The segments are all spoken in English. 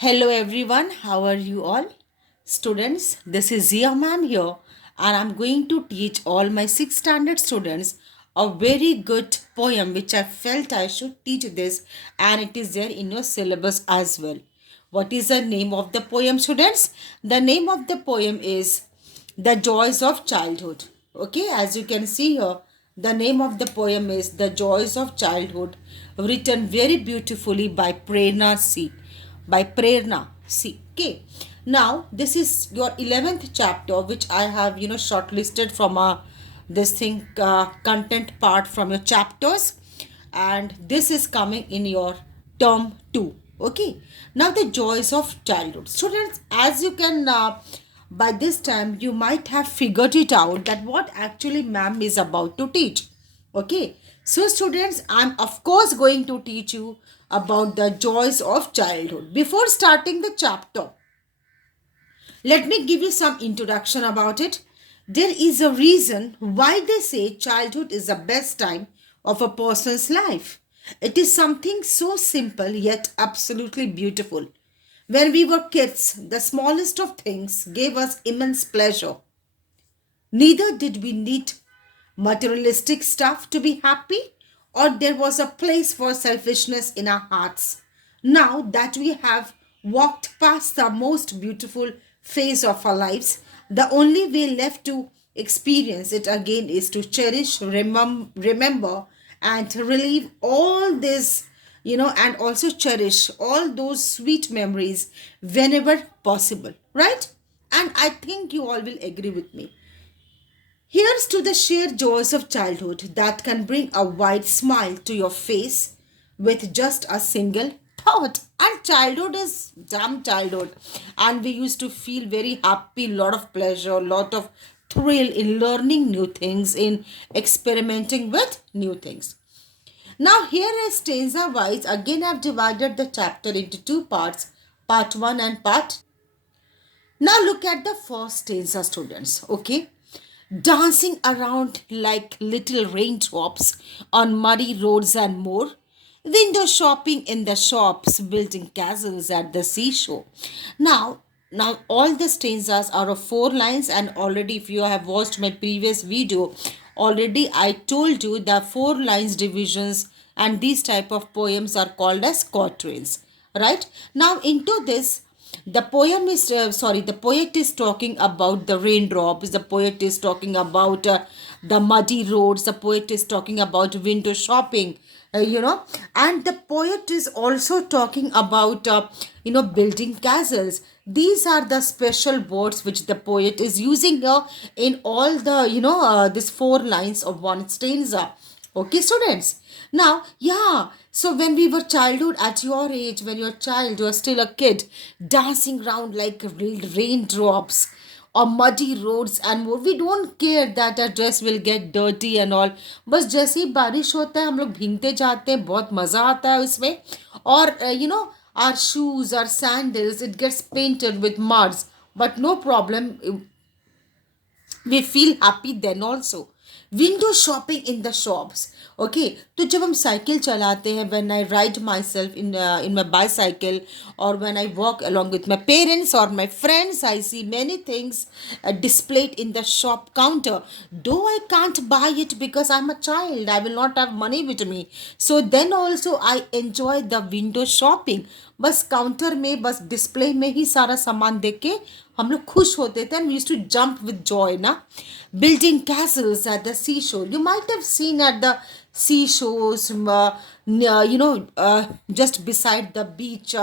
Hello everyone, how are you all? Students, this is Zia ma'am here and I'm going to teach all my 6th standard students a very good poem which I felt I should teach this and it is there in your syllabus as well. What is the name of the poem, students? The name of the poem is The Joys of Childhood. Okay, as you can see here, the name of the poem is The Joys of Childhood, written very beautifully by Prerna C. By Prerna C. Okay. Now, this is your 11th chapter, which I have, shortlisted from this thing, content part from your chapters. And this is coming in your term 2. Okay. Now, the joys of childhood. Students, as you can by this time you might have figured it out that what actually ma'am is about to teach. Okay, so students, I'm of course going to teach you about the joys of childhood. Before starting the chapter, let me give you some introduction about it. There is a reason why they say childhood is the best time of a person's life. It is something so simple yet absolutely beautiful. When we were kids, the smallest of things gave us immense pleasure. Neither did we need materialistic stuff to be happy, or there was a place for selfishness in our hearts. Now that we have walked past the most beautiful phase of our lives, the only way left to experience it again is to cherish, remember, and relive all this, and also cherish all those sweet memories whenever possible, right? And I think you all will agree with me. Here's to the sheer joys of childhood that can bring a wide smile to your face with just a single thought. And childhood is damn childhood. And we used to feel very happy, lot of pleasure, lot of thrill in learning new things, in experimenting with new things. Now, here is stanza wise. Again, I've divided the chapter into two parts, part 1 and part. Now, look at the first stanza, students. Okay, dancing around like little raindrops on muddy roads and more, window shopping in the shops, building castles at the seashore. Now, all the stanzas are of 4 lines, and already, if you have watched my previous video, already I told you the 4 lines divisions and these type of poems are called as quatrains. Right now, into this the poet is talking about the raindrops, the poet is talking about the muddy roads, the poet is talking about window shopping, and the poet is also talking about building castles. These are the special words which the poet is using here in all the these 4 lines of one stanza. Okay, students. Now, yeah, so when we were childhood, at your age, when you're a child, you're still a kid, dancing around like raindrops or muddy roads and more. We don't care that our dress will get dirty and all. बस जैसे ही बारिश होता है हम लोग भीगते जाते हैं, बहुत मज़ा आता है उसमें. और our shoes, our sandals, it gets painted with muds. But no problem, we feel happy then also. Window shopping in the shops. Okay, तो जब हम साइकिल चलाते हैं, when I ride myself in my bicycle, or when I walk along with my parents or my friends, I see many things displayed in the shop counter. Though I can't buy it because I'm a child, I will not have money with me, so then also I enjoy the window shopping. बस counter में, बस display में ही सारा सामान देख के हम लोग खुश होते थे, and we used to jump with joy ना. Building castles at the seashore. You might have seen at the seashores, just beside the beach,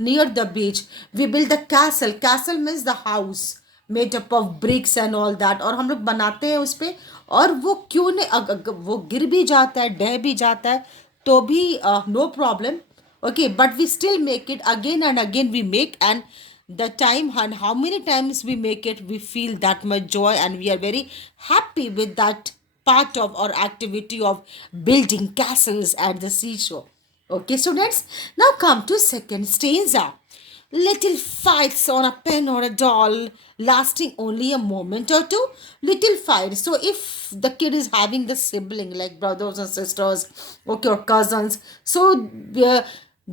near the beach, we build the castle. Castle means the house made up of bricks and all that. और हम लोग बनाते हैं उस पे, और वो क्यों नहीं, वो गिर भी जाता है, ढह भी जाता है, तो भी no problem. Okay, but we still make it again and again. We make, and the time and how many times we make it, we feel that much joy, and we are very happy with that part of our activity of building castles at the seashore. Okay, students, now come to second stanza. Little fights on a pen or a doll, lasting only a moment or two. Little fights. So if the kid is having the sibling like brothers and sisters, okay, or cousins, so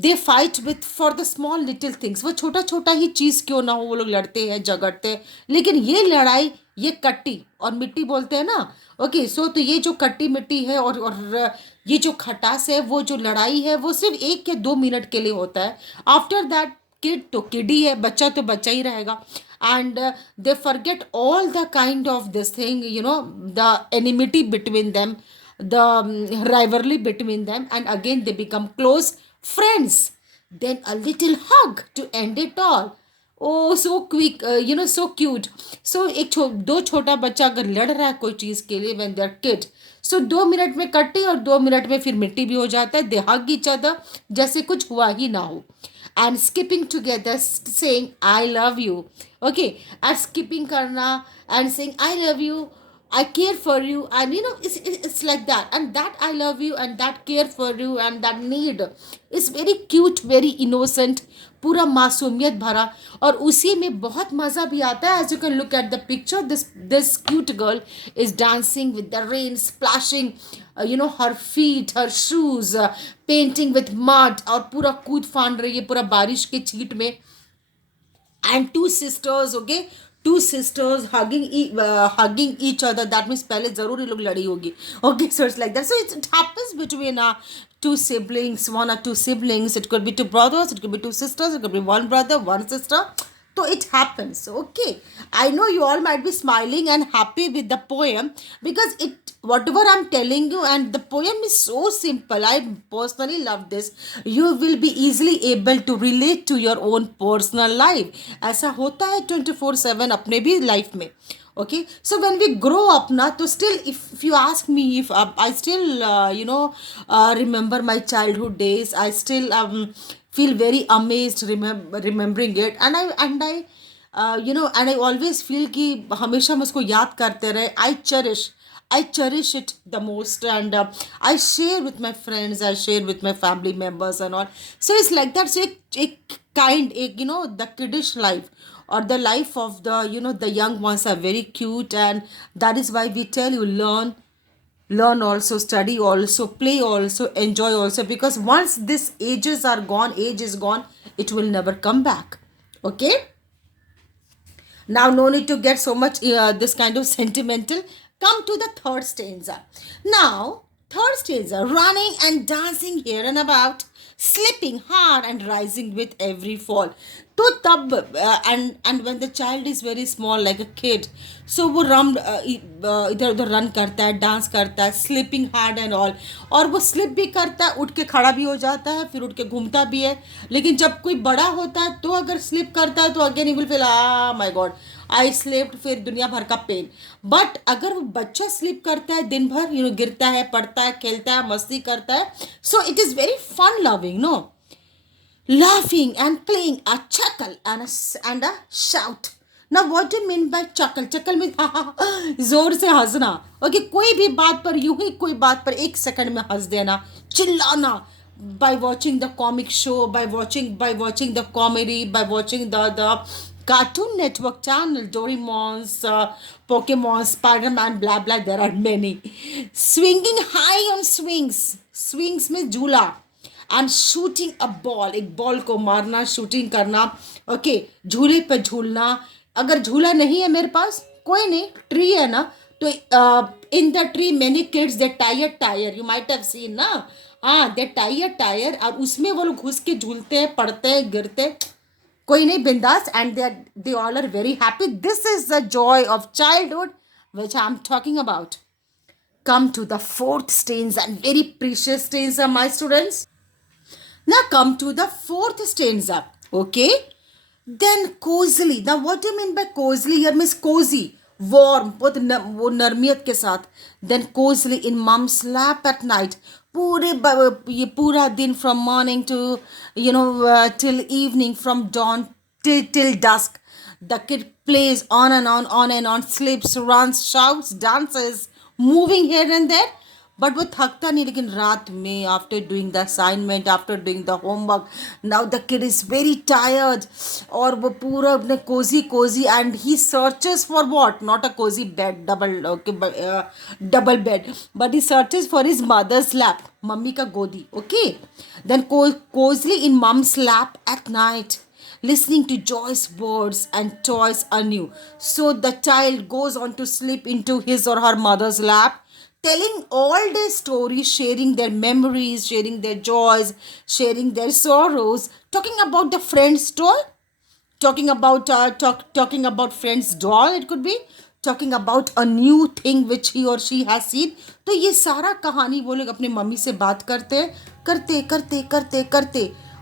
they fight with for the small little things, वो छोटा छोटा ही चीज़ क्यों ना हो वो लोग लड़ते हैं झगड़ते हैं, लेकिन ये लड़ाई, ये कट्टी और मिट्टी बोलते हैं ना। ओके सो तो ये जो कट्टी मिट्टी है और ये जो खटास है, वो जो लड़ाई है वो सिर्फ 1 या 2 मिनट के लिए होता है। आफ्टर दैट किड तो किड ही है, बच्चा तो बच्चा ही रहेगा। And they forget all the kind of this thing, you know, the enmity between them, the rivalry between them, and again they become close friends. Then a little hug to end it all. Oh so quick, so cute. So दो छोटा बच्चा अगर लड़ रहा है कोई चीज़ के लिए, when they're kid, so 2 minute में कट्टी और 2 मिनट में फिर मिट्टी भी हो जाता है। they hug each other जैसे कुछ हुआ ही ना हो, and skipping together saying I love you. Okay, and skipping करना and saying I love you, I care for you, and it's like that, and that I love you and that care for you and that need is very cute, very innocent, पूरा मासूमियत भरा। और उसी में बहुत मज़ा भी आता है। As you can look at the picture, this cute girl is dancing with the rain splashing, her feet, her shoes, painting with mud, और पूरा कूद फांड रही है पूरा बारिश के छींट में। and two sisters, okay, two sisters hugging each other, that means पहले जरूर ये लोग लड़ी होगी। okay, so it's like that, so it happens between two siblings, one or two siblings, it could be two brothers, it could be two sisters, it could be one brother, one sister. So it happens. Okay, I know you all might be smiling and happy with the poem, because it, whatever I'm telling you, and the poem is so simple. I personally love this. You will be easily able to relate to your own personal life. ऐसा होता है 24/7 अपने भी life में. Okay, so when we grow up na, to still, if you ask me, if I still remember my childhood days, I still feel very amazed remembering it, and I always feel कि हमेशा हम उसको याद करते रहे। I cherish it the most, and I share with my friends, I share with my family members and all. So it's like that. So the kiddish life, or the life of the young ones, are very cute, and that is why we tell you, learn also, study also, play also, enjoy also, because once this age is gone, it will never come back. Okay, now no need to get so much this kind of sentimental. Come to the third stanza. Now third stanza, running and dancing here and about, slipping hard and rising with every fall. तो तब and when the child is very small like a kid, so वो इधर उधर run करता है, dance करता है, slipping hard and all, और वो स्लिप भी करता है, उठ के खड़ा भी हो जाता है, फिर उठ के घूमता भी है। लेकिन जब कोई बड़ा होता है तो अगर स्लिप करता है तो again he will feel, my God I slipped, फिर दुनिया भर का पेन। बट अगर वो बच्चा स्लिप करता है दिन भर, गिरता है, पड़ता है, खेलता है, मस्ती करता है, so it is very fun loving, no, laughing and playing, a chuckle and a shout. Now what do you mean by chuckle? Chuckle means जोर से हंसना। ओके, कोई भी बात पर, यूं ही कोई बात पर 1 सेकंड में हंस देना, चिल्लाना, by watching the comic show, by watching the comedy, by watching the Cartoon Network channel, Doraemon's, Pokemon, Spider-Man, blah blah, there are many. Swinging high on swings में झूला, एंड शूटिंग अ बॉल, एक ball को मारना, shooting करना। Okay, झूले पे झूलना। अगर झूला नहीं है मेरे पास, कोई नहीं, ट्री है ना, तो in the tree many kids they tyre, you might have seen ना, हाँ, दे टायर, और उसमें वो लोग घुस के झूलते हैं, पड़ते हैं, गिरते, कोई नहीं, बिंदास, and they all are very happy. This is the joy of childhood which I am talking about. Come to the fourth stanza, and very precious stanza, my students. Now come to the fourth stanza. Okay. Then cozily. Now what do you mean by cozily? Here means cozy, warm, बहुत वो नरमियत के साथ. Then cozily in mom's lap at night. ये पूरा दिन from morning to till evening, from dawn till dusk. The kid plays on and on, sleeps, runs, shouts, dances, moving here and there. But वो थकता नहीं, लेकिन रात में after doing the assignment, after doing the homework, now the kid is very tired, और वो पूरा अपने cozy and he searches for what, not a cozy bed, double bed, but he searches for his mother's lap, mummy का गोदी. Okay, then cozyly in mom's lap at night, listening to joyous words and toys anew. So the child goes on to sleep into his or her mother's lap, telling all their stories, sharing their memories, sharing their joys, sharing their sorrows, talking about the friend's toy, talking about friend's doll. It could be talking about a new thing which he or she has seen. तो ये सारा कहानी वो लोग अपने mummy से बात करते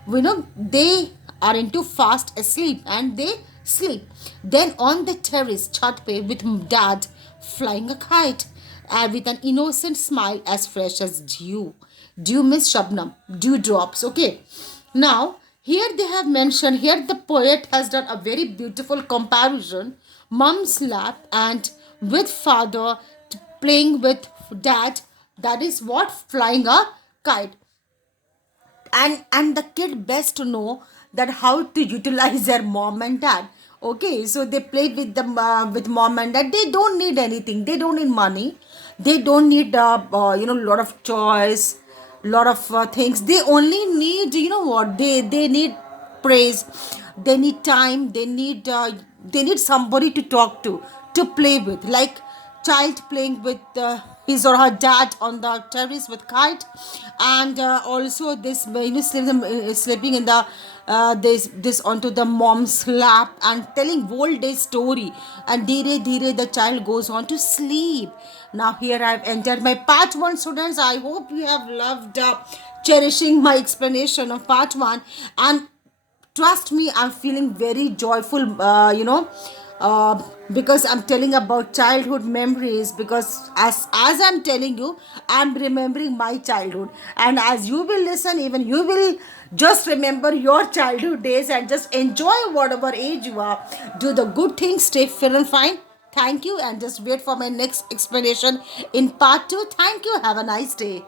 you know, they are into fast asleep and they sleep. Then on the terrace छत पे with dad flying a kite, with an innocent smile as fresh as dew means shabnam, dew drops. Okay, now here they have mentioned, here the poet has done a very beautiful comparison, mom's lap and with father playing with dad, that is what, flying a kite. And the kid best to know that how to utilize their mom and dad. Okay, so they played with them, with mom and dad. They don't need anything, they don't need money, they don't need lot of choice, lot of things. They only need, you know what, they need praise, they need time, they need somebody to talk to play with, like child playing with his or her dad on the terrace with kite, and also this, sleeping in the this onto the mom's lap and telling whole day story, and dire dire the child goes on to sleep. Now here I've entered my part 1, students. I hope you have loved cherishing my explanation of part 1, and trust me, I'm feeling very joyful, because I'm telling about childhood memories, because as I'm telling you, I'm remembering my childhood, and as you will listen, even you will just remember your childhood days and just enjoy whatever age you are. Do the good things, stay fit and fine. Thank you, and just wait for my next explanation in part 2. Thank you, have a nice day.